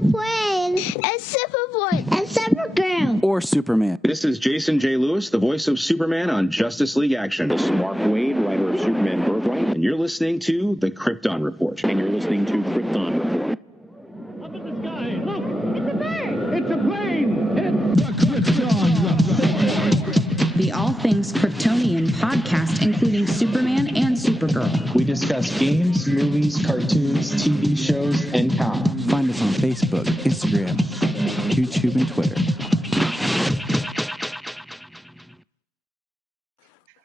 plane, and Superboy, and Supergirl, or Superman. This is Jason J. Lewis, the voice of Superman on Justice League Action. This is Mark Wade, writer of Superman Birthright. And you're listening to The Krypton Report. And you're listening to Krypton Report. Up in the sky, look! it's a bird, It's a plane! It's the Krypton Report! The All Things Kryptonian podcast, including Superman and Supergirl. We discuss games, movies, cartoons, TV shows, and comics. Find us on Facebook, Instagram, YouTube, and Twitter.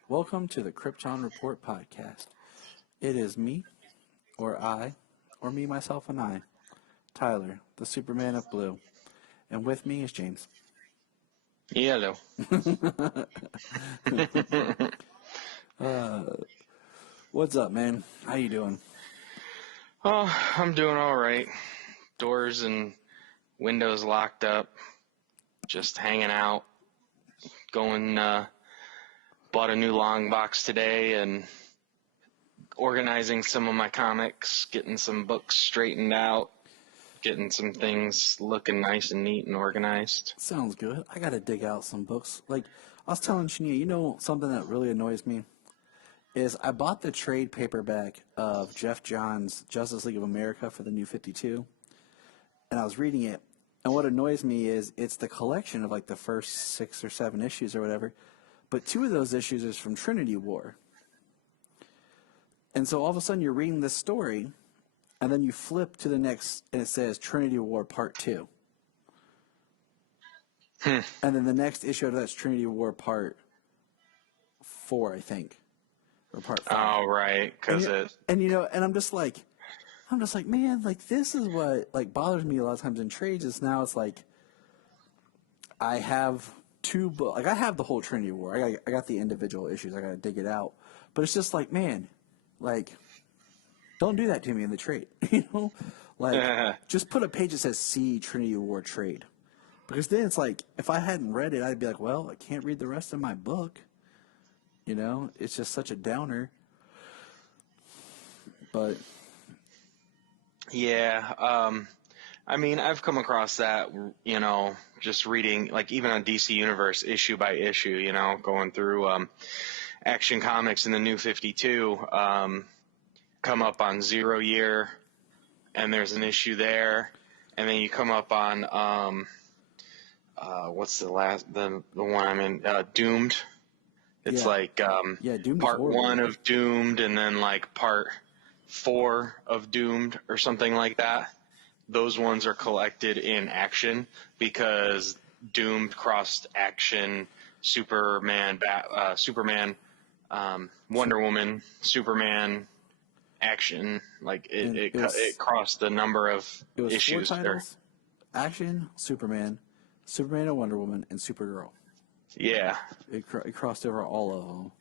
Welcome to the Krypton Report podcast. It is me, or I, or me, myself, and I, Tyler, the Superman of Blue. And with me is James. Hello. What's up, man? How you doing? Oh, I'm doing all right. Doors and windows locked up. Just hanging out. Going, bought a new long box today and organizing some of my comics, getting some books straightened out, getting some things looking nice and neat and organized. Sounds good. I gotta dig out some books. Like, I was telling Shania, you know something that really annoys me? Is I bought the trade paperback of Jeff Johns' Justice League of America for the New 52, and I was reading it, and what annoys me is it's the collection of like the first 6 or 7 issues or whatever, but 2 of those issues is from Trinity War. And so all of a sudden you're reading this story, and then you flip to the next, and it says Trinity War Part 2. And then the next issue of that's Trinity War Part 4, I think. Or Part 5. Oh, right, because and I'm just like, man, like, this is what, like, bothers me a lot of times in trades is now it's like, I have 2 books, like, I have the whole Trinity War. I got the individual issues. I got to dig it out. But it's just like, man, like, don't do that to me in the trade, you know? Like, just put a page that says see Trinity War trade. Because then it's like, if I hadn't read it, I'd be like, well, I can't read the rest of my book. You know? It's just such a downer. But yeah, I mean, I've come across that, you know, just reading, like, even on DC Universe, issue by issue, you know, going through Action Comics in the New 52, come up on 0 Year, and there's an issue there, and then you come up on, what's the one I'm in, Doomed. It's Doomed part 1 of Doomed, and then, like, part 4 of Doomed or something like that. Those ones are collected in Action because Doomed crossed Action, Superman, Wonder Woman, Superman, Action. Like it crossed the number of issues. 4 titles: Action, Superman, Superman and Wonder Woman, and Supergirl. Yeah, it crossed over all of them,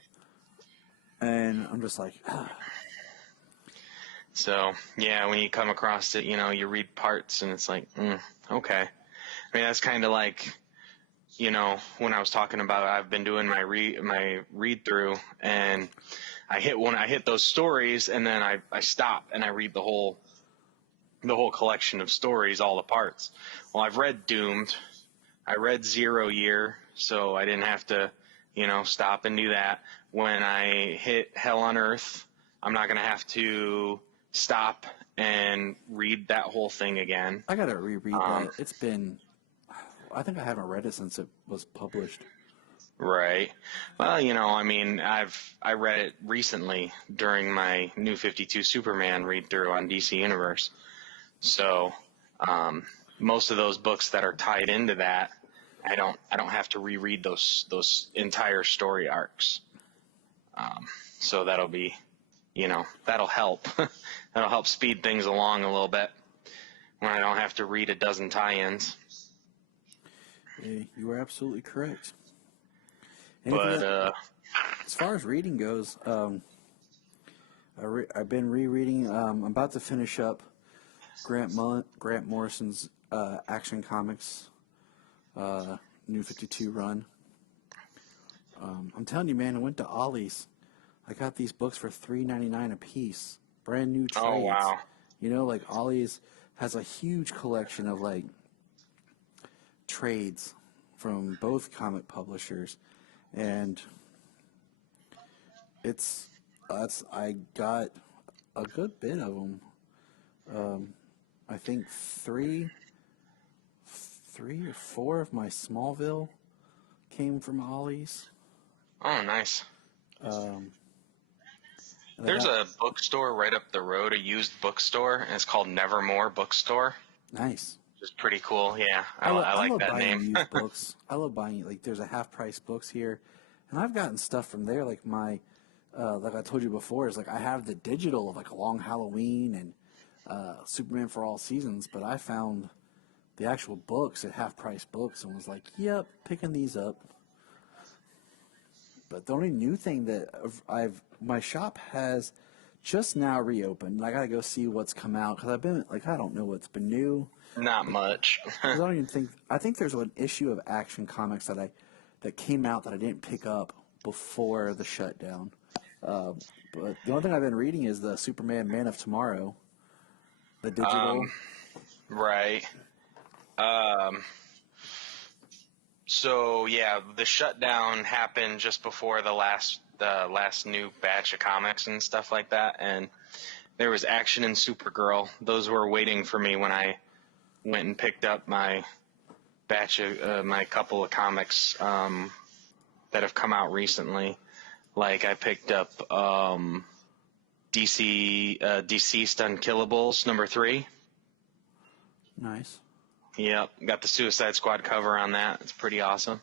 and I'm just like, So, yeah, when you come across it, you know, you read parts and it's like, okay. I mean, that's kind of like, you know, when I was talking about I've been doing my read through, and I hit those stories, and then I stop and I read the whole collection of stories, all the parts. Well, I've read Doomed. I read 0 Year, so I didn't have to, you know, stop and do that. When I hit Hell on Earth, I'm not going to have to stop and read that whole thing again. I gotta reread that. It's been, I think I haven't read it since it was published. Right. Well, you know, I mean, I read it recently during my New 52 Superman read through on DC Universe. So, most of those books that are tied into that, I don't have to reread those entire story arcs. So that'll be, you know, that'll help. That'll help speed things along a little bit when I don't have to read a dozen tie-ins. You are absolutely correct. But as far as reading goes, I've been rereading. I'm about to finish up Grant Morrison's Action Comics New 52 run. I'm telling you, man, I went to Ollie's. I got these books for $3.99 a piece. Brand new trades. Oh, wow. You know, like Ollie's has a huge collection of like trades from both comic publishers, and I got a good bit of them. I think three or four of my Smallville came from Ollie's. Oh, nice. There's a bookstore right up the road, a used bookstore, and it's called Nevermore Bookstore. Nice. Which is pretty cool. Yeah, I like love that buying name. used books. I love buying, like, there's a half-price books here, and I've gotten stuff from there, like my, like I told you before, is like I have the digital of like Long Halloween and Superman for All Seasons, but I found the actual books at half-price books and was like, yep, picking these up. But the only new thing that my shop has just now reopened. I gotta go see what's come out because I've been like, I don't know what's been new. Not much. 'Cause I don't even think. I think there's an issue of Action Comics that came out that I didn't pick up before the shutdown. But the only thing I've been reading is the Superman Man of Tomorrow, the digital. Right. So yeah, the shutdown happened just before the last new batch of comics and stuff like that, and there was Action and Supergirl. Those were waiting for me when I went and picked up my batch of my couple of comics that have come out recently. Like I picked up DC Deceased Unkillables #3. Nice. Yep, got the Suicide Squad cover on that. It's pretty awesome.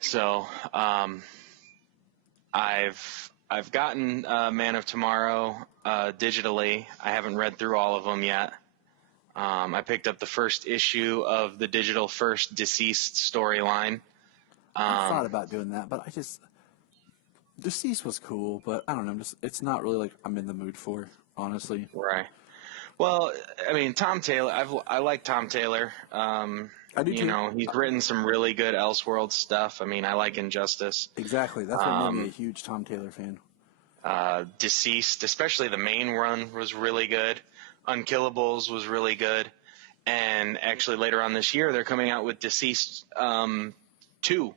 So, I've gotten Man of Tomorrow digitally. I haven't read through all of them yet. I picked up the first issue of the digital First Deceased storyline. I thought about doing that, but Deceased was cool, but I don't know. It's not really like I'm in the mood for, honestly. Right. Well, I mean, Tom Taylor. I like Tom Taylor. I do too. You know, he's written some really good Elseworld stuff. I mean, I like Injustice. Exactly. That's what made me a huge Tom Taylor fan. Deceased, especially the main run, was really good. Unkillables was really good. And actually, later on this year, they're coming out with Deceased 2.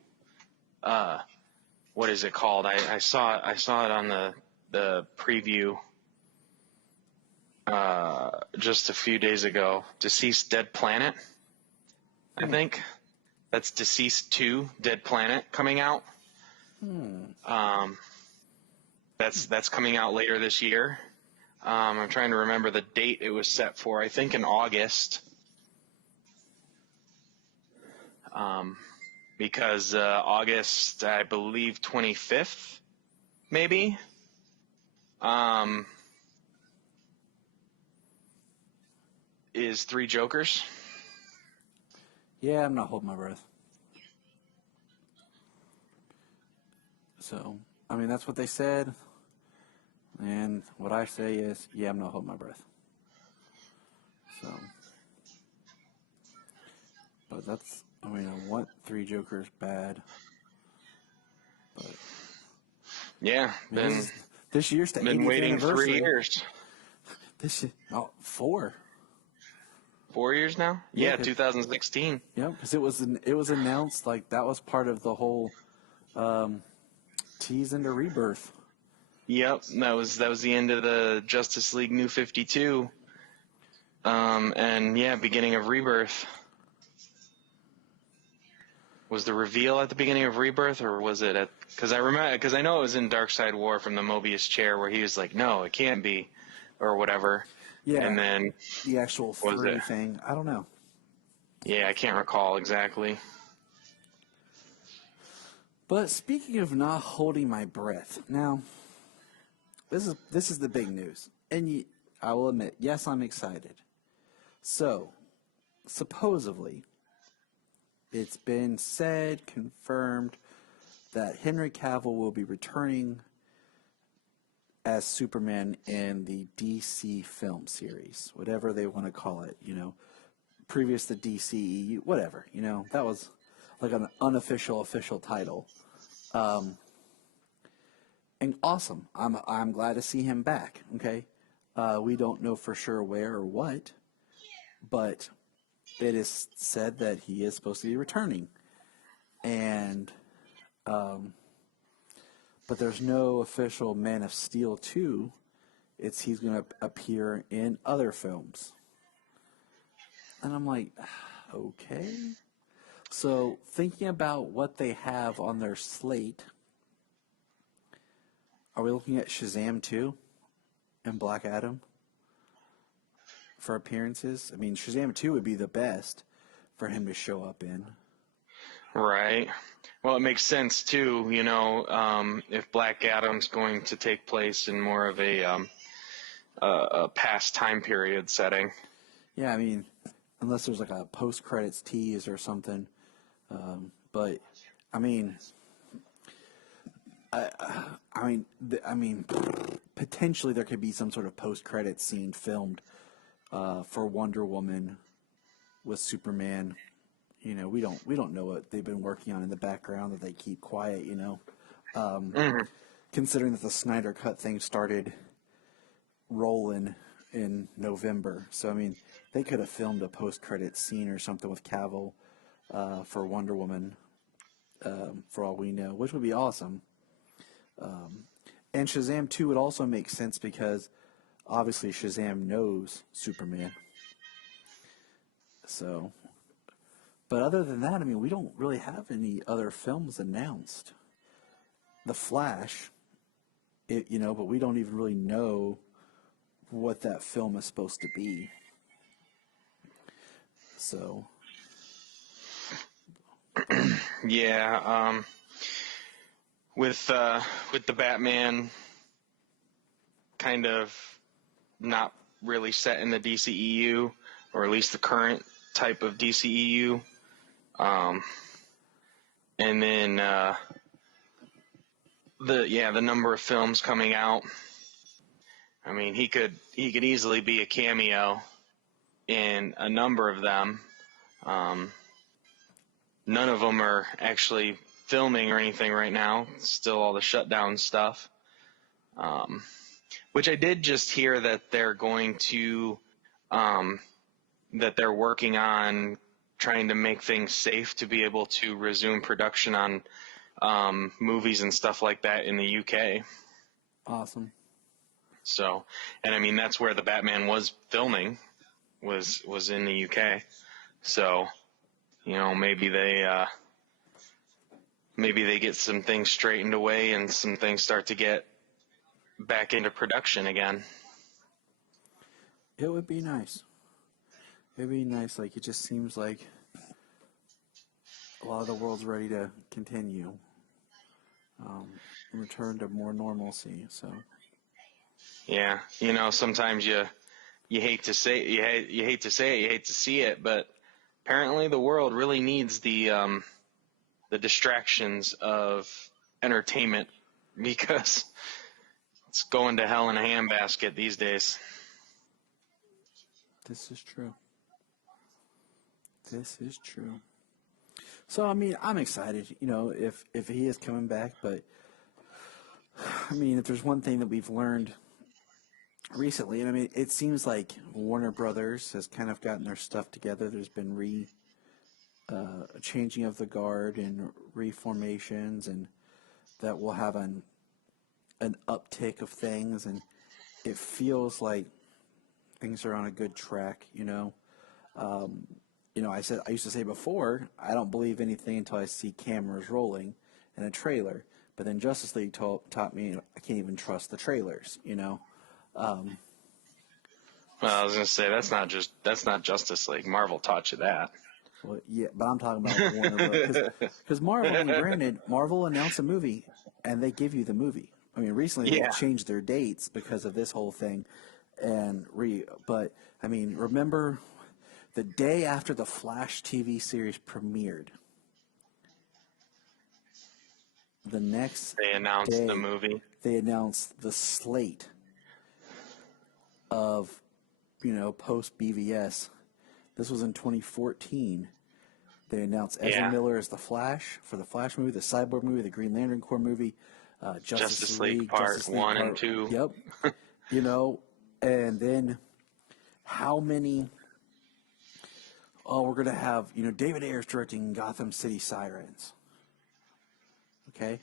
What is it called? I saw it on the preview just a few days ago. Deceased Dead Planet, I think. That's Deceased 2 Dead Planet coming out. That's coming out later this year. I'm trying to remember the date it was set for. I think in August. Because August, I believe 25th, maybe. Is Three Jokers. Yeah, I'm not holding my breath. So, I mean, that's what they said. And what I say is, yeah, I'm not holding my breath. So, but that's, I mean, I want Three Jokers bad. But Yeah, this year's the 80th been waiting anniversary. 3 years. Oh, 4. 4 years now? Yeah, Yeah, 'cause- 2016. Yep, because it was announced like that was part of the whole tease into Rebirth. Yep, that was the end of the Justice League New 52. And yeah, beginning of Rebirth. Was the reveal at the beginning of Rebirth, or was it at? Because I know it was in Darkseid War from the Mobius chair where he was like, "No, it can't be," or whatever. Yeah, And then the actual was 3 it? thing. I don't know. Yeah, I can't recall exactly. But speaking of not holding my breath, now this is the big news, and I will admit, yes, I'm excited. So, supposedly, it's been said, confirmed, that Henry Cavill will be returning as Superman in the DC film series, whatever they want to call it, previous to DCEU, whatever, that was like an unofficial, official title. And awesome. I'm glad to see him back, okay? We don't know for sure where or what, but it is said that he is supposed to be returning. And, but there's no official Man of Steel 2. He's going to appear in other films. And I'm like, okay. So thinking about what they have on their slate, are we looking at Shazam 2 and Black Adam for appearances? I mean, Shazam 2 would be the best for him to show up in. Right. Well, it makes sense too, if Black Adam's going to take place in more of a past time period setting. Yeah, I mean, unless there's like a post-credits tease or something. But I mean, potentially there could be some sort of post-credits scene filmed for Wonder Woman with Superman. We don't know what they've been working on in the background that they keep quiet. Considering that the Snyder Cut thing started rolling in November, so I mean, they could have filmed a post-credits scene or something with Cavill for Wonder Woman, for all we know, which would be awesome. And Shazam 2 would also make sense because obviously Shazam knows Superman. So, but other than that, I mean, we don't really have any other films announced. The Flash, but we don't even really know what that film is supposed to be. So, yeah, with the Batman kind of not really set in the DCEU, or at least the current type of DCEU, and then the number of films coming out. I mean, he could easily be a cameo in a number of them. None of them are actually filming or anything right now. It's still all the shutdown stuff. Which I did just hear that they're going to, that they're working on trying to make things safe to be able to resume production on movies and stuff like that in the UK. awesome. So, and I mean, that's where the Batman was filming, was in the UK. So, maybe they get some things straightened away and some things start to get back into production again. It would be nice. It'd be nice. Like, it just seems like a lot of the world's ready to continue, return to more normalcy. So, Yeah, sometimes you hate to say you hate to say it, you hate to see it, but apparently the world really needs the distractions of entertainment, because it's going to hell in a handbasket these days. this is true. This is true. So, I mean, I'm excited, if he is coming back, but I mean, if there's one thing that we've learned recently, and I mean, it seems like Warner Brothers has kind of gotten their stuff together. There's been changing of the guard and reformations, and that will have an uptick of things, and it feels like things are on a good track. I used to say before, I don't believe anything until I see cameras rolling in a trailer. But then Justice League taught me I can't even trust the trailers. Well, I was gonna say that's not Justice League. Marvel taught you that. Well, yeah, but I'm talking about Warner Bros. Because Marvel, and granted, Marvel announced a movie and they give you the movie. I mean, recently they changed their dates because of this whole thing, but I mean, remember the day after the Flash TV series premiered, the next They announced day, the movie. They announced the slate of, post BVS. This was in 2014. They announced Ezra Miller as the Flash for the Flash movie, the Cyborg movie, the Green Lantern Corps movie, Justice League Part 1 and 2. Yep. And then how many? Oh, we're gonna have David Ayers directing Gotham City Sirens. Okay.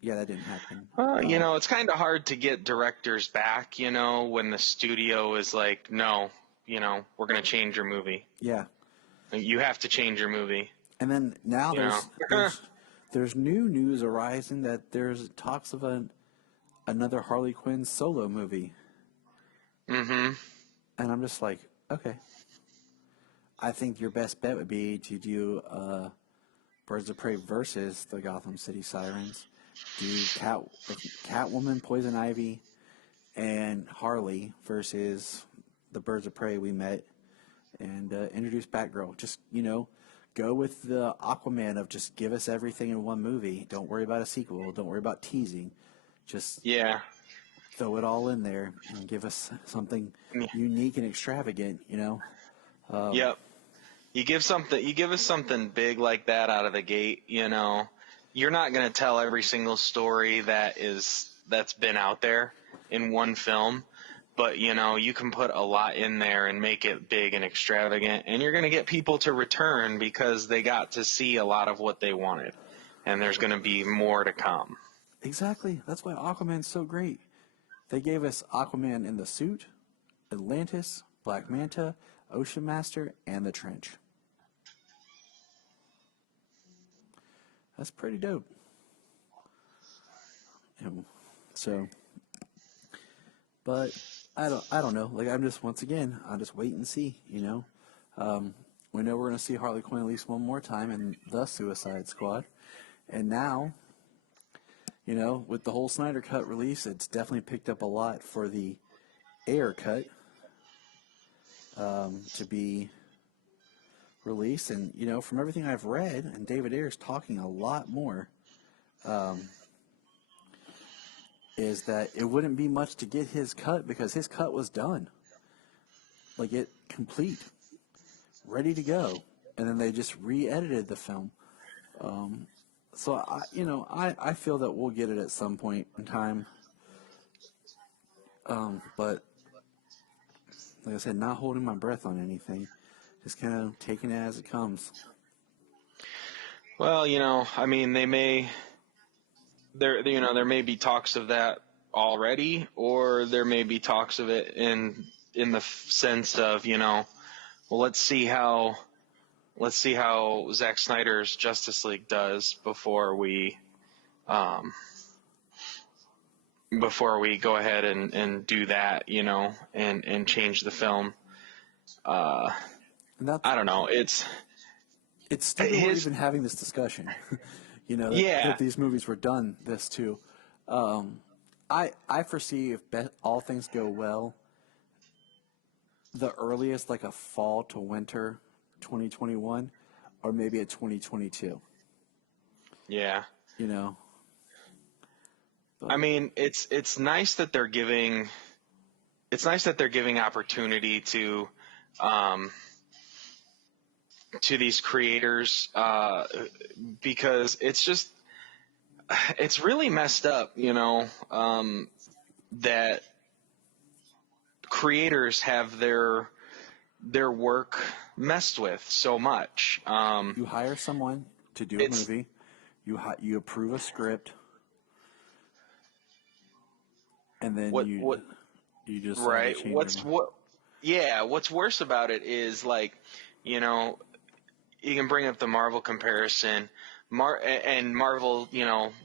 Yeah, that didn't happen. It's kind of hard to get directors back, when the studio is like, no, we're going to change your movie. Yeah. You have to change your movie. And then now there's new news arising that there's talks of another Harley Quinn solo movie. Mm-hmm. And I'm just like, okay. I think your best bet would be to do Birds of Prey versus the Gotham City Sirens. Do Catwoman, Poison Ivy, and Harley versus the Birds of Prey we met, and introduce Batgirl. Just, go with the Aquaman of just give us everything in one movie. Don't worry about a sequel. Don't worry about teasing. Just throw it all in there and give us something unique and extravagant, Yep. You give us something big like that out of the gate, You're not going to tell every single story that's been out there in one film, but you can put a lot in there and make it big and extravagant, and you're going to get people to return because they got to see a lot of what they wanted, and there's going to be more to come. Exactly. That's why Aquaman's so great. They gave us Aquaman in the suit, Atlantis, Black Manta, Ocean Master, and the Trench. That's pretty dope. But I don't know. Like, I'll just wait and see. We know we're going to see Harley Quinn at least one more time in the Suicide Squad, and now, with the whole Snyder Cut release, it's definitely picked up a lot for the Ayer Cut to be release, and from everything I've read, and David Ayer's talking a lot more, is that it wouldn't be much to get his cut because his cut was done, like it complete, ready to go, and then they just re-edited the film. So I feel that we'll get it at some point in time, but like I said, not holding my breath on anything. Just kind of taking it as it comes. Well, there may be talks of that already, or there may be talks of it in the sense of, well, let's see how Zack Snyder's Justice League does before we go ahead and do that, and change the film. I don't know. It's still even having this discussion, that these movies were done this too. I foresee if all things go well, the earliest like a fall to winter 2021, or maybe a 2022. Yeah. But, I mean, it's nice that they're giving opportunity to these creators, because it's really messed up, that creators have their work messed with so much. you hire someone to do a movie, you approve a script, and then you just right. change What's worse about it is, like, you can bring up the Marvel comparison. And Marvel,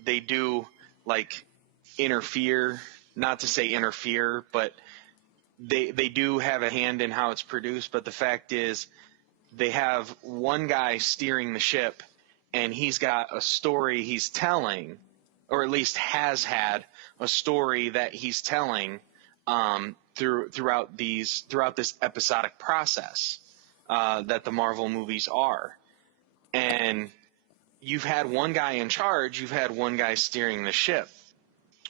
they do like interfere, not to say interfere, but they do have a hand in how it's produced. But the fact is, they have one guy steering the ship, and he's got a story he's telling, or at least has had a story that he's telling throughout this episodic process that the Marvel movies are. And you've had one guy in charge, you've had one guy steering the ship.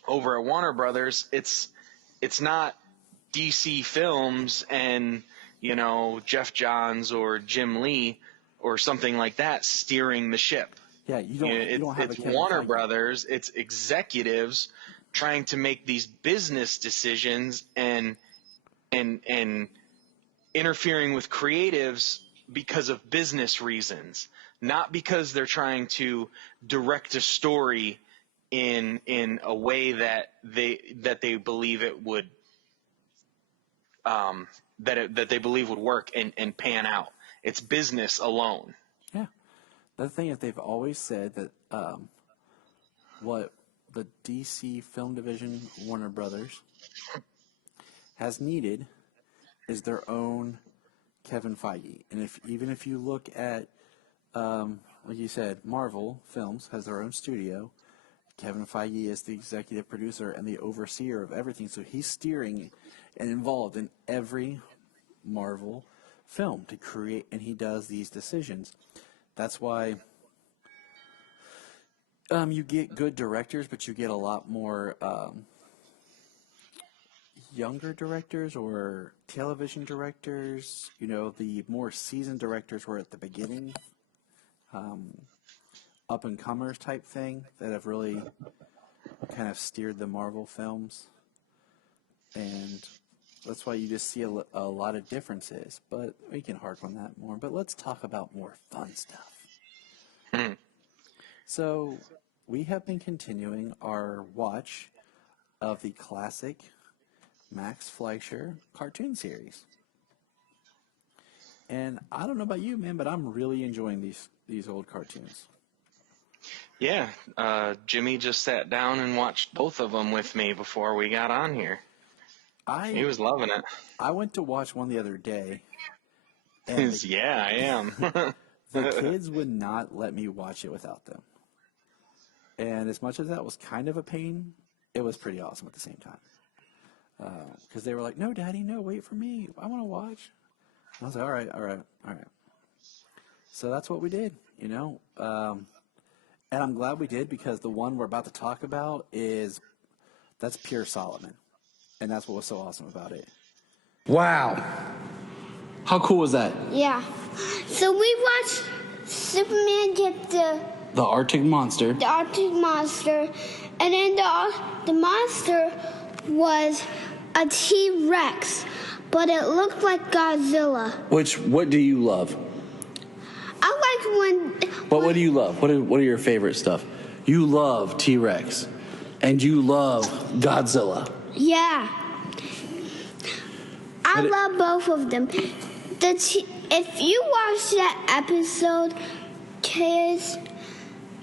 Over at Warner Brothers, it's not DC Films and, Jeff Johns or Jim Lee or something like that steering the ship. Yeah, you don't have it's Warner Brothers, it's executives trying to make these business decisions and interfering with creatives because of business reasons, not because they're trying to direct a story in a way that they believe it would that they believe would work and pan out. It's business alone. Yeah. The thing is, they've always said that what the DC film division, Warner Brothers, has needed is their own Kevin Feige. And even if you look at, like you said, Marvel Films has their own studio. Kevin Feige is the executive producer and the overseer of everything. So he's steering and involved in every Marvel film to create, and he does these decisions. That's why you get good directors, but you get a lot more younger directors or television directors. You know, the more seasoned directors were at the beginning, up-and-comers type thing that have really kind of steered the Marvel films. And that's why you just see a lot of differences. But we can harp on that more. But let's talk about more fun stuff. So we have been continuing our watch of the classic Max Fleischer cartoon series. And I don't know about you, man, but I'm really enjoying these old cartoons. Yeah, Jimmy just sat down and watched both of them with me before we got on here. He was loving it. I went to watch one the other day. And Yeah, I am. the kids would not let me watch it without them. And as much as that was kind of a pain, it was pretty awesome at the same time. Because they were like, no, Daddy, no, wait for me. I want to watch. And I was like, all right. So that's what we did, you know. And I'm glad we did, because the one we're about to talk about that's pure Solomon. And that's what was so awesome about it. Wow. How cool was that? Yeah. So we watched Superman get The Arctic monster. the Arctic monster, and then the monster was a T-Rex, but it looked like Godzilla. What do you love? I like What do you love? What are your favorite stuff? You love T-Rex, and you love Godzilla. Yeah. I love both of them. If you watch that episode, kids,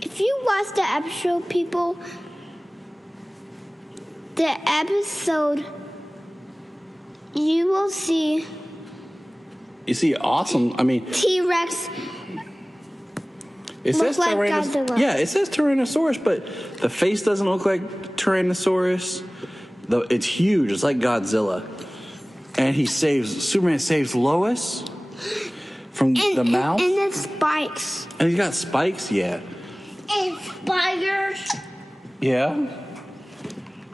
if you watch the episode, people, the episode, you will see. You see, awesome. I mean, T-Rex. it says like Tyrannosaurus. Godzilla. Yeah, it says Tyrannosaurus, but the face doesn't look like Tyrannosaurus. Though it's huge. It's like Godzilla. And Superman saves Lois from the mouth. And the spikes. And he's got spikes, yeah. And spiders. Yeah.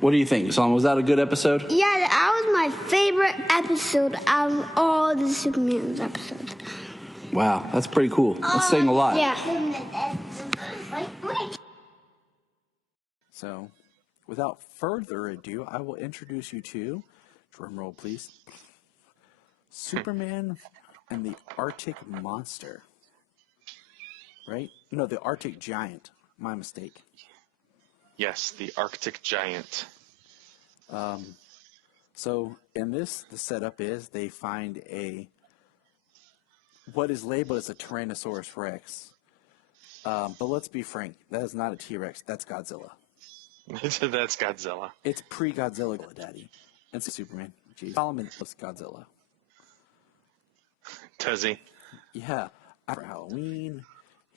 What do you think, Solomon? Was that a good episode? Yeah, that was my favorite episode out of all the Superman episodes. Wow, that's pretty cool. That's saying a lot. Yeah. So, without further ado, I will introduce you to, drum roll please, Superman and the Arctic Monster. Right? No, the Arctic Giant. My mistake. Yes, the Arctic Giant. So, in this, the setup is they find what is labeled as a Tyrannosaurus Rex. But let's be frank, that is not a T-Rex, that's Godzilla. That's Godzilla. It's pre-Godzilla, Daddy. And Superman. Jeez. Solomon loves Godzilla. Does he? Yeah. For Halloween,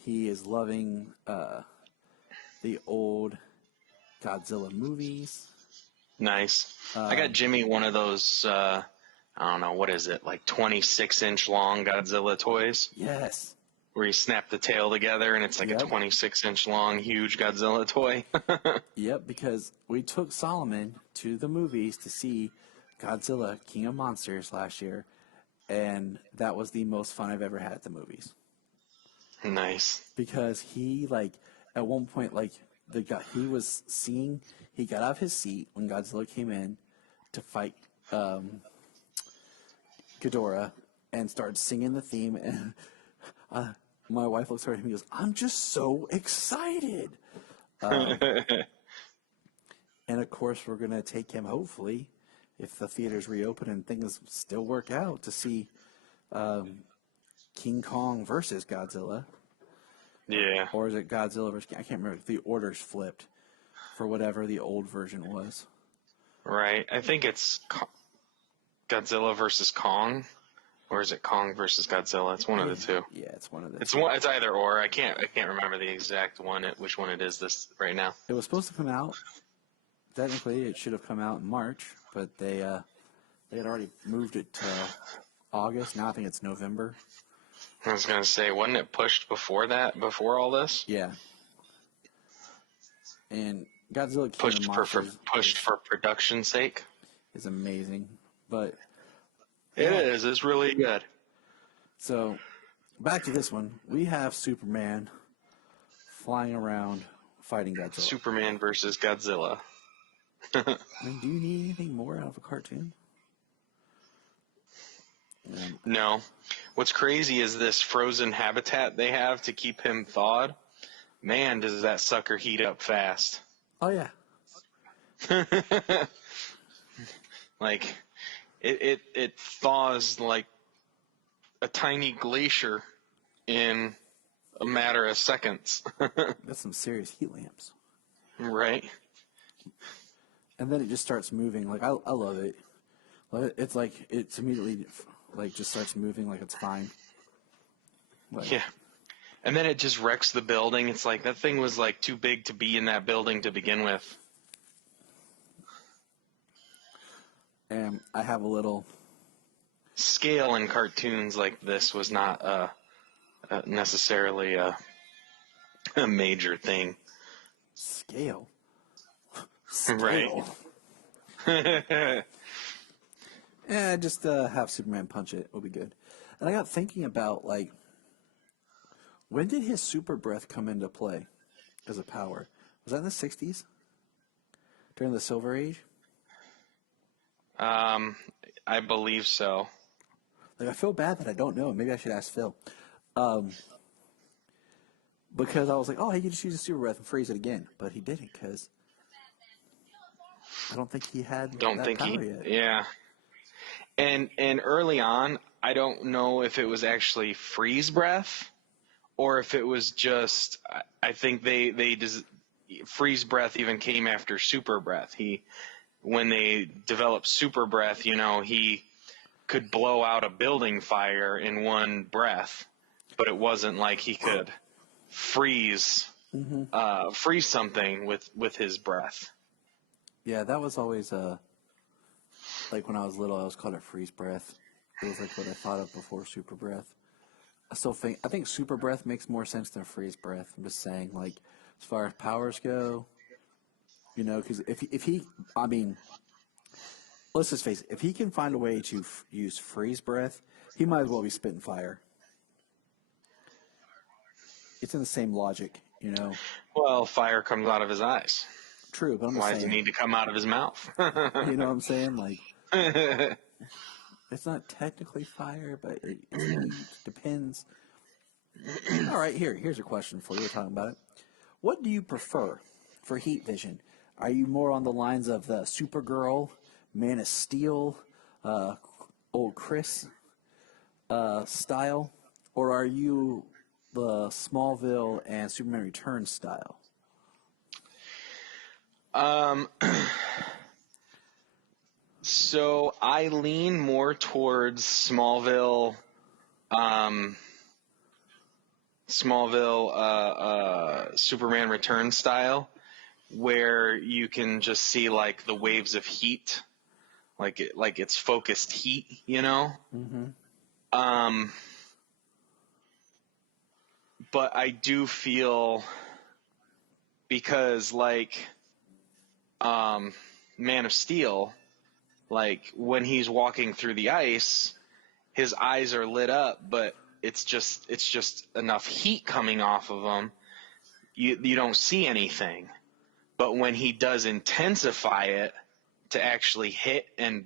he is loving the old Godzilla movies. Nice. I got Jimmy one of those, I don't know, what is it, like 26-inch long Godzilla toys? Yes. Where you snap the tail together and it's like a 26-inch long, huge Godzilla toy. Yep, because we took Solomon to the movies to see Godzilla, King of Monsters last year, and that was the most fun I've ever had at the movies. Nice. Because he, at one point, he got out of his seat when Godzilla came in to fight Ghidorah and started singing the theme, and my wife looks over at him and goes, "I'm just so excited." And of course, we're going to take him, hopefully, if the theaters reopen and things still work out, to see King Kong versus Godzilla. Yeah. Or is it Godzilla versus King? I can't remember if the order's flipped for whatever the old version was. Right. I think it's Godzilla versus Kong, or is it Kong versus Godzilla? It's one of the two. Yeah, it's one of the It's two. It's either or. I can't remember the exact one. Which one it is this right now? It was supposed to come out. Technically, it should have come out in March, but they had already moved it to August. Now I think it's November. I was gonna say, wasn't it pushed before that? Before all this? Yeah. And Godzilla King Pushed of for Monsters for production's sake. is amazing, but It is. It's really good. so back to this one. We have Superman flying around fighting Godzilla. Superman versus Godzilla. I mean, do you need anything more out of a cartoon? No. What's crazy is this frozen habitat they have to keep him thawed. Man, does that sucker heat up fast. Oh yeah. Like, it thaws like a tiny glacier in a matter of seconds. That's some serious heat lamps. Right? And then it just starts moving. Like, I love it. It's like, it's immediately, like, just starts moving like it's fine. Like, Yeah. And then it just wrecks the building. It's like, that thing was, like, too big to be in that building to begin with. And I have a little... Scale in cartoons like this was not necessarily a major thing. Scale? Right. Yeah, just have Superman punch it. It'll be good. And I got thinking about, like, when did his super breath come into play as a power? Was that in the 60s? During the Silver Age? I believe so. Like, I feel bad that I don't know. Maybe I should ask Phil. Because I was like, oh, he could just use a super breath and freeze it again. But he didn't, because I don't think he had that power yet. Yeah. And early on, I don't know if it was actually freeze breath or if it was just, I think freeze breath even came after super breath. When they developed super breath, he could blow out a building fire in one breath, but it wasn't like he could freeze something with his breath. Yeah, that was always like when I was little, I was called a freeze breath. It was like what I thought of before super breath. I think super breath makes more sense than freeze breath. I'm just saying, like, as far as powers go, because if he, I mean, let's just face it, if he can find a way to use freeze breath, he might as well be spitting fire. It's in the same logic, Well, fire comes out of his eyes. True, but I'm Why saying, does it need to come out of his mouth? you know what I'm saying? Like, it's not technically fire, but it depends. All right, here's a question for you. We're talking about it. What do you prefer for heat vision? Are you more on the lines of the Supergirl, Man of Steel, old Chris style, or are you the Smallville and Superman Returns style? So I lean more towards Smallville, Superman Returns style, where you can just see like the waves of heat, like it's focused heat, Mm-hmm. But I do feel, because like Man of Steel, like when he's walking through the ice, his eyes are lit up, but it's just enough heat coming off of him. You don't see anything. but when he does intensify it to actually hit and,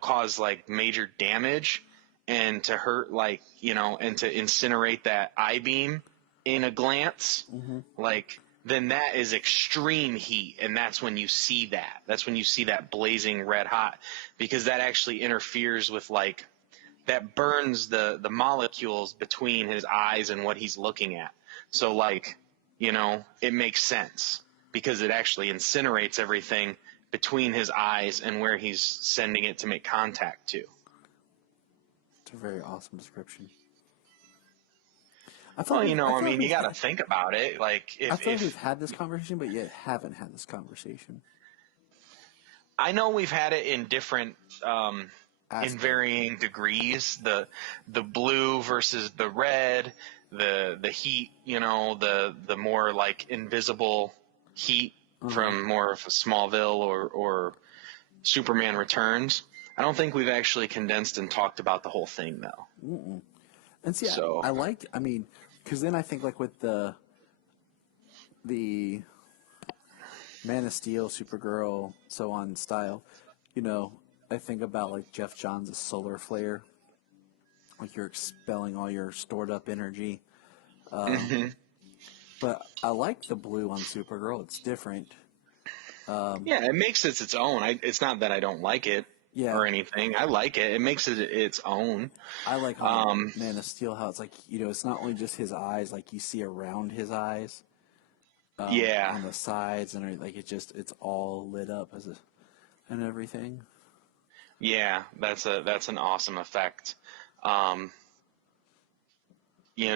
cause like major damage and to hurt, like, and to incinerate that I-beam in a glance, like, then that is extreme heat. And that's when you see that. That's when you see that blazing red hot, because that actually interferes with, like, that burns the molecules between his eyes and what he's looking at. So, like, it makes sense because it actually incinerates everything between his eyes and where he's sending it to make contact to. It's a very awesome description. You got to think about it. Like, I feel like we've had this conversation, but yet haven't had this conversation. I know we've had it in different, in varying degrees. The blue versus the red, the heat. The more like invisible heat from more of a Smallville or Superman Returns. I don't think we've actually condensed and talked about the whole thing though. Mm-mm. And see, because then I think like with the Man of Steel, Supergirl, so on style, I think about like Jeff Johns' solar flare, like you're expelling all your stored up energy. But I like the blue on Supergirl. It's different. It makes it its own. It's not that I don't like it or anything. I like it. It makes it its own. I like how Man of Steel, how it's like, it's not only just his eyes, like you see around his eyes. On the sides, and like it's all lit up and everything. Yeah, that's an awesome effect. You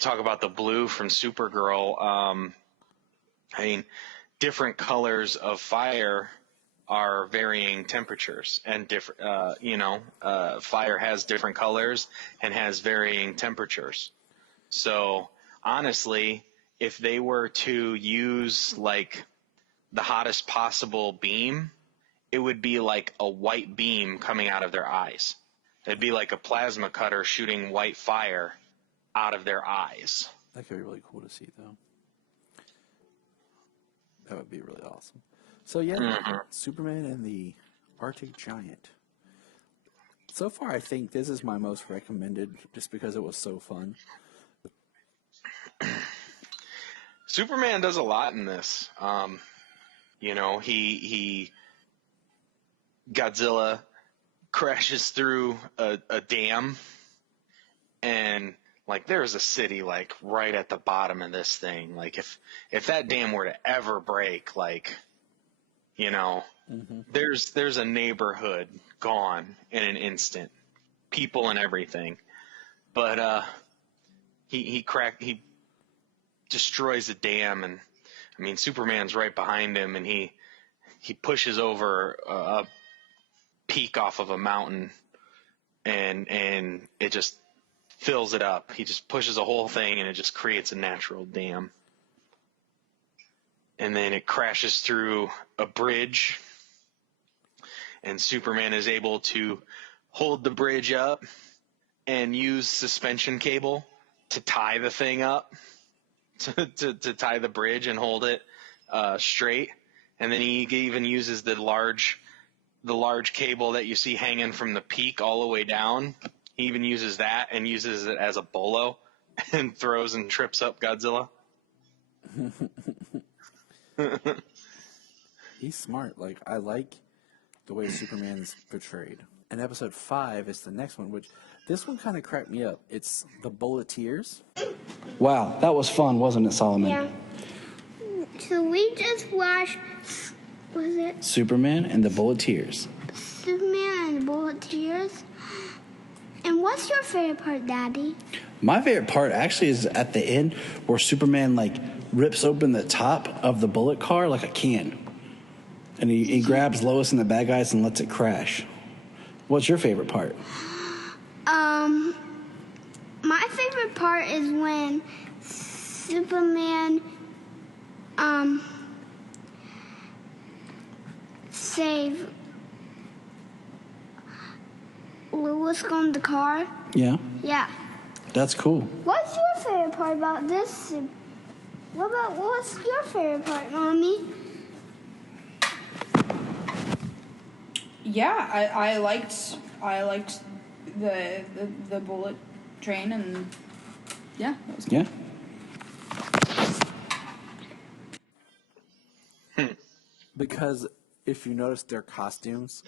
talk about the blue from Supergirl. Different colors of fire are varying temperatures, and different. Fire has different colors and has varying temperatures. So honestly, if they were to use like the hottest possible beam, it would be like a white beam coming out of their eyes. It'd be like a plasma cutter shooting white fire out of their eyes. That could be really cool to see, though. That would be really awesome. So, Superman and the Arctic Giant. So far, I think this is my most recommended just because it was so fun. Superman does a lot in this. He Godzilla crashes through a dam, and like there's a city like right at the bottom of this thing. Like if that dam were to ever break, like there's a neighborhood gone in an instant, people and everything. But he destroys the dam, and Superman's right behind him, and he pushes over a peak off of a mountain, and it just fills it up. He just pushes a whole thing, and it just creates a natural dam. And then it crashes through a bridge, and Superman is able to hold the bridge up and use suspension cable to tie the thing up, to tie the bridge and hold it straight. And then he even uses the large cable that you see hanging from the peak all the way down. He even uses that and uses it as a bolo and throws and trips up Godzilla. He's smart. Like, I like the way Superman's portrayed. And episode 5 is the next one, which this one kind of cracked me up. It's the Bulleteers. Wow, that was fun, wasn't it, Solomon? Yeah. So we just watched, was it? Superman and the Bulleteers. Superman and the Bulleteers. And what's your favorite part, Daddy? My favorite part actually is at the end where Superman like rips open the top of the bullet car like a can. And he grabs Lois and the bad guys and lets it crash. What's your favorite part? My favorite part is when Superman save Lois from the car. Yeah. Yeah. That's cool. What's your favorite part about this What's your favorite part, Mommy? Yeah, I liked the bullet train, and yeah, that was cool. Yeah. Because if you notice their costumes,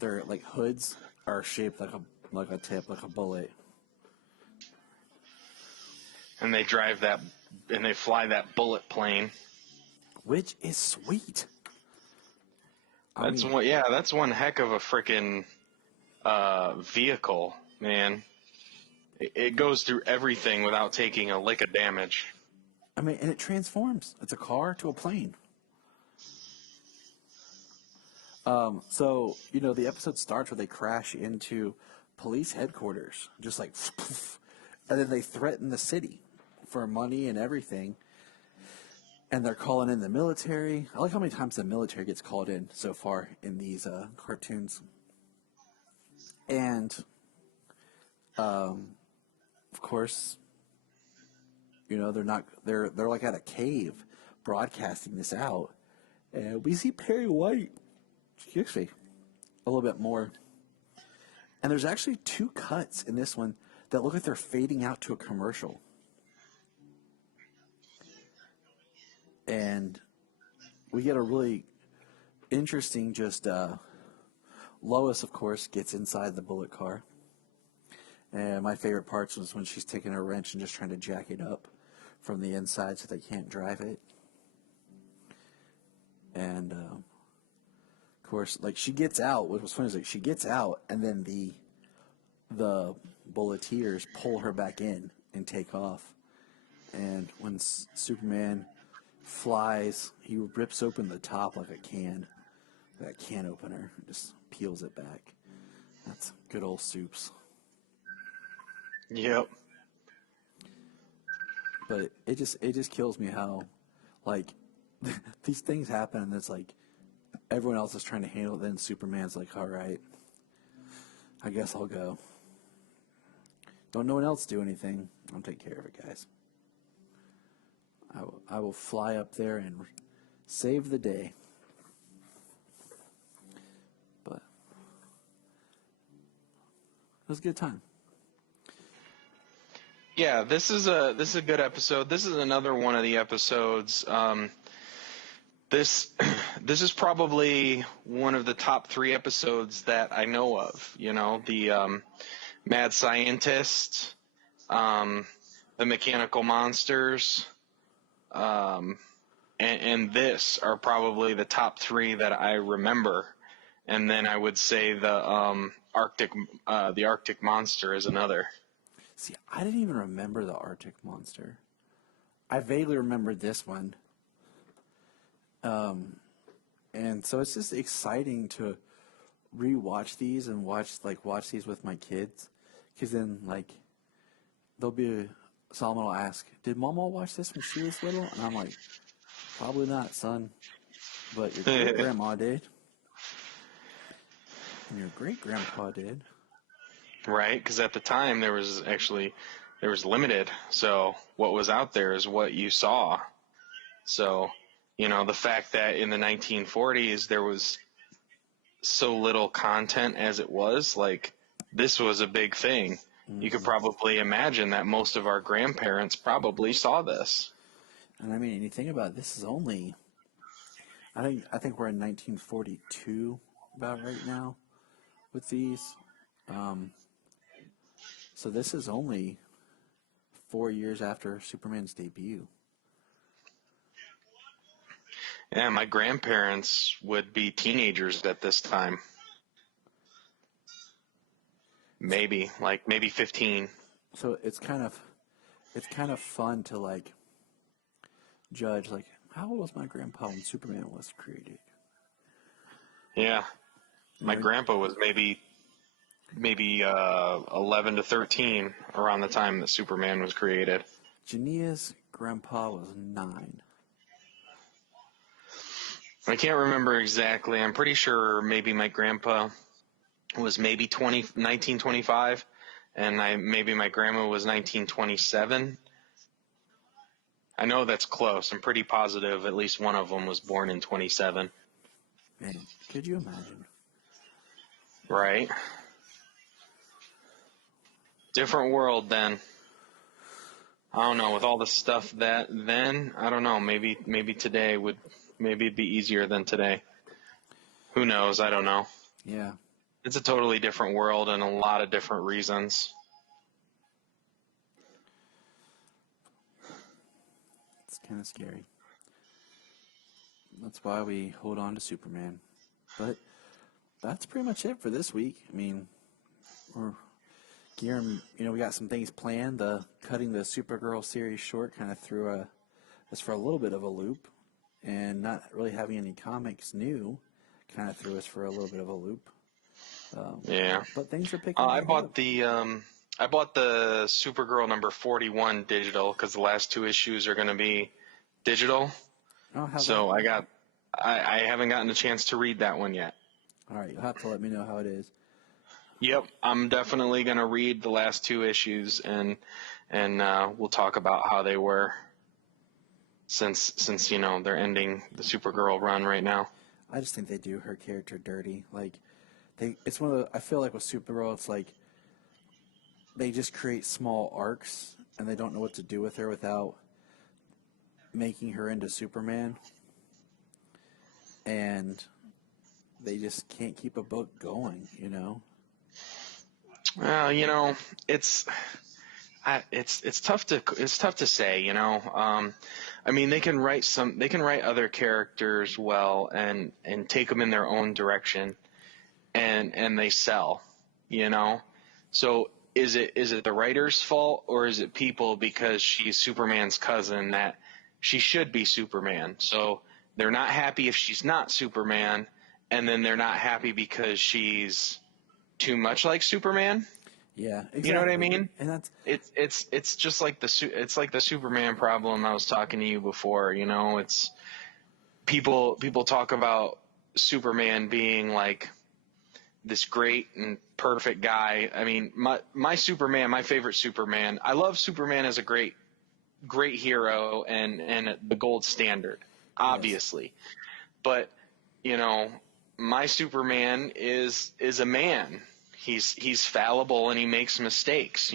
their like hoods are shaped like a tip, like a bullet. And they fly that bullet plane. Which is sweet. That's one heck of a freaking vehicle, man. It goes through everything without taking a lick of damage. I mean, and it transforms. It's a car to a plane. So, the episode starts where they crash into police headquarters, just like, and then they threaten the city for money and everything. And they're calling in the military. I like how many times the military gets called in so far in these cartoons. And, of course, they're like at a cave broadcasting this out. And we see Perry White, excuse me, a little bit more. And there's actually 2 cuts in this one that look like they're fading out to a commercial. And we get a really interesting Lois, of course, gets inside the bullet car. And my favorite parts was when she's taking a wrench and just trying to jack it up from the inside so they can't drive it. And, of course, like, she gets out. What was funny is, like, she gets out, and then the Bulleteers pull her back in and take off. And when Superman flies, he rips open the top like that can opener, and just peels it back. That's good old Soups. Yep. But it just kills me how, like, these things happen, and it's like everyone else is trying to handle it. Then Superman's like, all right, I guess I'll go. Don't no one else do anything. I'll take care of it, guys. I will fly up there and save the day. But it was a good time. Yeah, this is a good episode. This is another one of the episodes. This is probably one of the top 3 episodes that I know of. The Mad Scientist, the Mechanical Monsters, and this are probably the top 3 that I remember. And then I would say the Arctic Monster is another. See, I didn't even remember the Arctic Monster. I vaguely remembered this one. And so it's just exciting to rewatch these and watch these with my kids. Because then, like, Solomon will ask, did Mama watch this when she was little? And I'm like, probably not, son. But your great-grandma did. And your great-grandpa did. Right, because at the time there was limited. So what was out there is what you saw. So, the fact that in the 1940s there was so little content as it was, like, this was a big thing. You could probably imagine that most of our grandparents probably saw this. And I mean, and you think about it, this is only, I think we're in 1942 about right now with these. So this is only 4 years after Superman's debut. Yeah, my grandparents would be teenagers at this time. Maybe 15. So it's kind of fun to, like, judge, like, how old was my grandpa when Superman was created? Yeah. My grandpa was maybe 11 to 13 around the time that Superman was created. Jania's grandpa was 9. I can't remember exactly. I'm pretty sure maybe my grandpa was maybe 1925, and maybe my grandma was 1927. I know that's close. I'm pretty positive at least one of them was born in 27. Man, could you imagine? Right? Different world then. I don't know, with all the stuff that then, I don't know, maybe today maybe it'd be easier than today. Who knows? I don't know. Yeah. It's a totally different world and a lot of different reasons. It's kind of scary. That's why we hold on to Superman. But that's pretty much it for this week. I mean, we're gearing, we got some things planned. Cutting the Supergirl series short kind of threw us for a little bit of a loop. And not really having any comics new kind of threw us for a little bit of a loop. Yeah. But things are picking I up. bought the Supergirl number 41 digital because the last 2 issues are going to be digital. Oh, So I haven't gotten a chance to read that one yet. All right, you'll have to let me know how it is. Yep, I'm definitely going to read the last 2 issues and we'll talk about how they were since they're ending the Supergirl run right now. I just think they do her character dirty. Like, it's one of the. I feel like with Supergirl, it's like they just create small arcs and they don't know what to do with her without making her into Superman, and they just can't keep a book going. Well, it's tough to say. I mean, they can write other characters well and take them in their own direction, and they sell. So is it the writer's fault or is it people because she's Superman's cousin that she should be Superman? So they're not happy if she's not Superman, and then they're not happy because she's too much like Superman. Yeah, exactly. You know what I mean? And that's it's just like the Superman problem I was talking to you before. It's people talk about Superman being like this great and perfect guy. I mean, my Superman, my favorite Superman. I love Superman as a great hero and the gold standard, obviously. Yes. But my Superman is a man. He's fallible and he makes mistakes,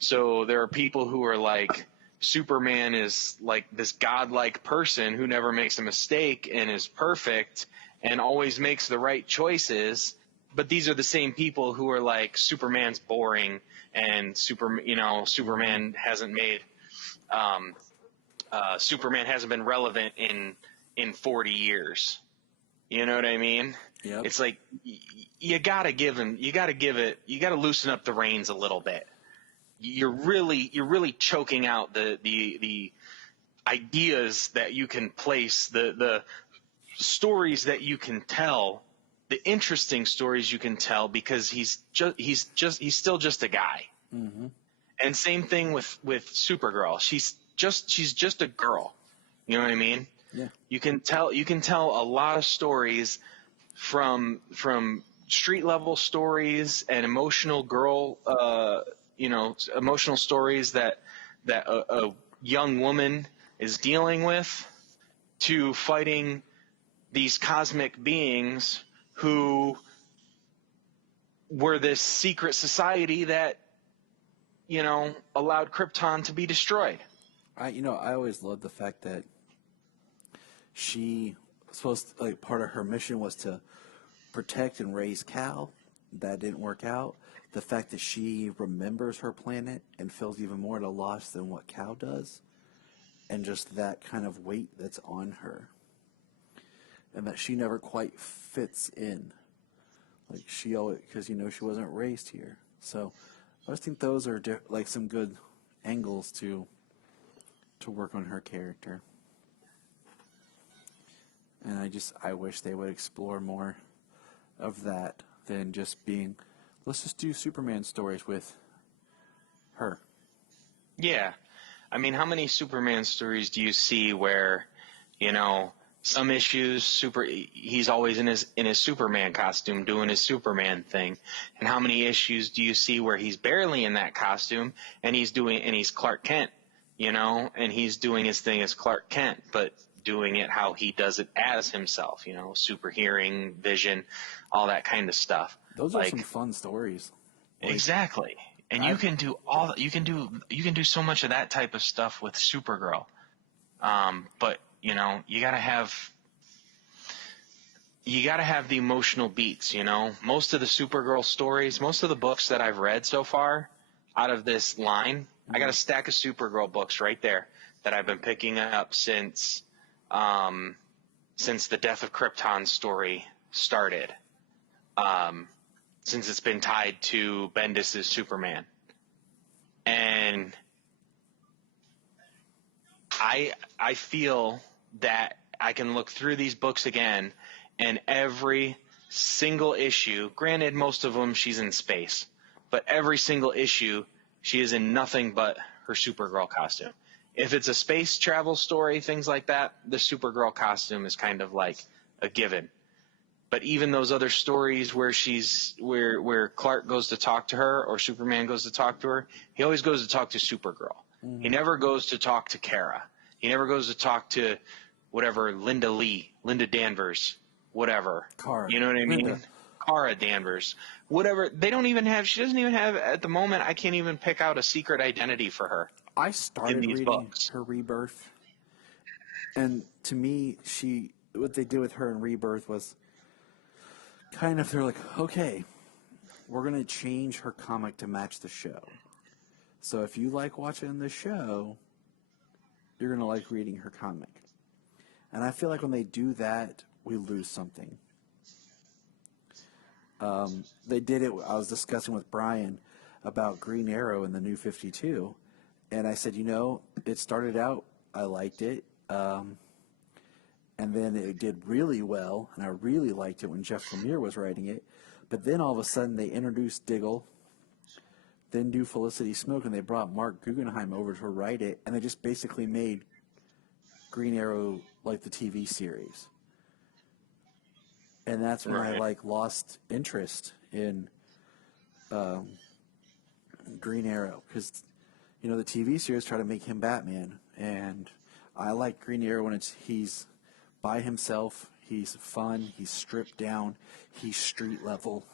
So there are people who are like, Superman is like this godlike person who never makes a mistake and is perfect and always makes the right choices. But these are the same people who are like, Superman's boring and Superman hasn't made Superman hasn't been relevant in 40 years. You know what I mean? Yep. It's like you gotta loosen up the reins a little bit. You're really choking out the ideas that you can place, the stories that you can tell, the interesting stories you can tell, because he's still just a guy. Mm-hmm. And same thing with Supergirl. She's just a girl. You know what I mean? Yeah. You can tell a lot of stories from street level stories and emotional emotional stories that a young woman is dealing with, to fighting these cosmic beings who were this secret society that allowed Krypton to be destroyed. I always loved the fact that she was part of her mission was to protect and raise Cal. That didn't work out. The fact that she remembers her planet and feels even more at a loss than what Cal does, and just that kind of weight that's on her, and that she never quite fits in, like she always, because she wasn't raised here. So I just think those are some good angles to work on her character. And I wish they would explore more of that than just being, let's just do Superman stories with her. Yeah. I mean, how many Superman stories do you see where, some issues he's always in his Superman costume doing his Superman thing, and how many issues do you see where he's barely in that costume and he's Clark Kent and he's doing his thing as Clark Kent, but doing it how he does it as himself, super hearing, vision, all that kind of stuff. Those are some fun stories. Exactly. And you can do you can do so much of that type of stuff with Supergirl. But you gotta have the emotional beats, Most of the Supergirl stories, most of the books that I've read so far out of this line, I got a stack of Supergirl books right there that I've been picking up since the Death of Krypton story started. Since it's been tied to Bendis' Superman. And I feel that I can look through these books again, and every single issue, granted most of them she's in space, but every single issue she is in nothing but her Supergirl costume. If it's a space travel story, things like that, the Supergirl costume is kind of like a given. But even those other stories where where Clark goes to talk to her or Superman goes to talk to her, he always goes to talk to Supergirl. Mm-hmm. He never goes to talk to Kara. He never goes to talk to whatever, Linda Danvers, whatever. Kara. You know what I mean? Linda. Kara Danvers. Whatever. She doesn't even have, at the moment, I can't even pick out a secret identity for her. I started reading books. her Rebirth. And to me, what they did with her in Rebirth was kind of, they're like, okay, we're going to change her comic to match the show. So if you like watching the show, you're going to like reading her comic. And I feel like when they do that, we lose something. They did it, I was discussing with Brian about Green Arrow in the New 52. And I said, it started out, I liked it. And then it did really well, and I really liked it when Jeff Lemire was writing it. But then all of a sudden they introduced Diggle, then do Felicity Smoke, and they brought Mark Guggenheim over to write it, and they just basically made Green Arrow like the TV series. And that's when I lost interest in Green Arrow, because the TV series tried to make him Batman, and I like Green Arrow when he's by himself, he's fun, he's stripped down, he's street level.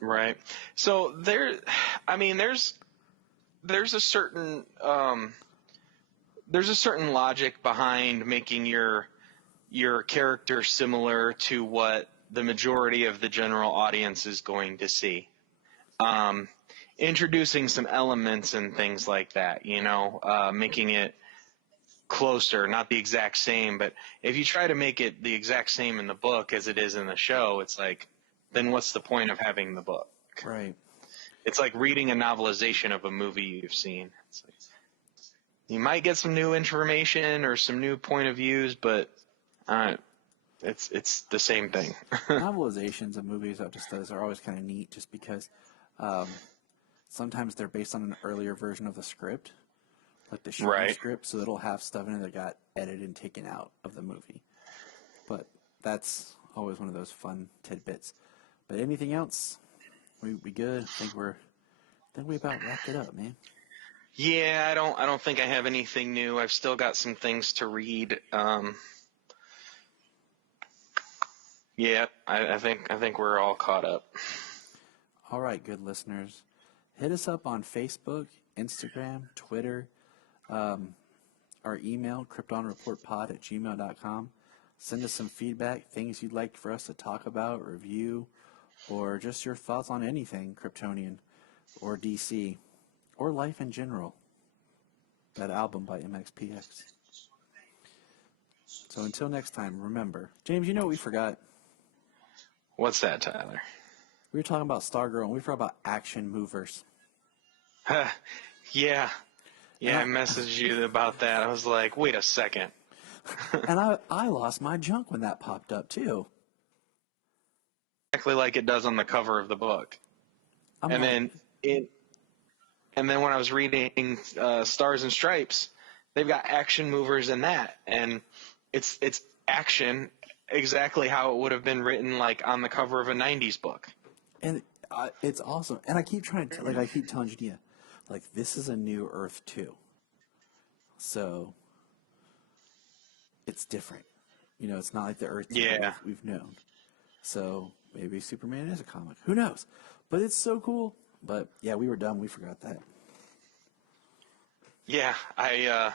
Right. So there's a certain logic behind making your character similar to what the majority of the general audience is going to see. Introducing some elements and things like that, making it closer, not the exact same. But if you try to make it the exact same in the book as it is in the show, it's like, then what's the point of having the book? Right. It's like reading a novelization of a movie you've seen. It's like, you might get some new information or some new point of views, but it's the same thing. Novelizations of movies are always kind of neat, just because sometimes they're based on an earlier version of the script, like the show script, so it'll have stuff in it that got edited and taken out of the movie. But that's always one of those fun tidbits. But anything else? We good? I think we about wrapped it up, man. Yeah, I don't think I have anything new. I've still got some things to read. Yeah, I think we're all caught up. All right, good listeners. Hit us up on Facebook, Instagram, Twitter, our email, kryptonreportpod@gmail.com. Send us some feedback, things you'd like for us to talk about, review, or just your thoughts on anything Kryptonian or DC or life in general. That album by MXPX. So until next time, remember. James, you know what we forgot? What's that, Tyler? We were talking about Stargirl, and we forgot about action movers. Yeah, I messaged you about that. I was like, wait a second. And I lost my junk when that popped up, too. Exactly like it does on the cover of the book. Then when I was reading Stars and Stripes, they've got action movers in that. And it's action exactly how it would have been written like on the cover of a 90s book. And It's awesome, and I keep trying to I keep telling Jania, like, this is a new Earth too. So it's different. It's not like the Earth we've known. So maybe Superman is a comic. Who knows? But it's so cool. But yeah, we were dumb. We forgot that. Yeah, I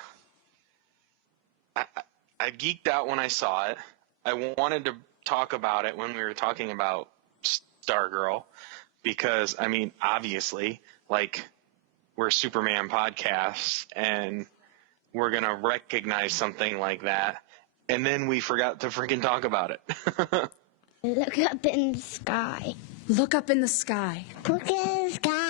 geeked out when I saw it. I wanted to talk about it when we were talking about Stargirl because, I mean, obviously, like, we're Superman podcasts and we're going to recognize something like that. And then we forgot to freaking talk about it. Look up in the sky. Look up in the sky. Look in the sky.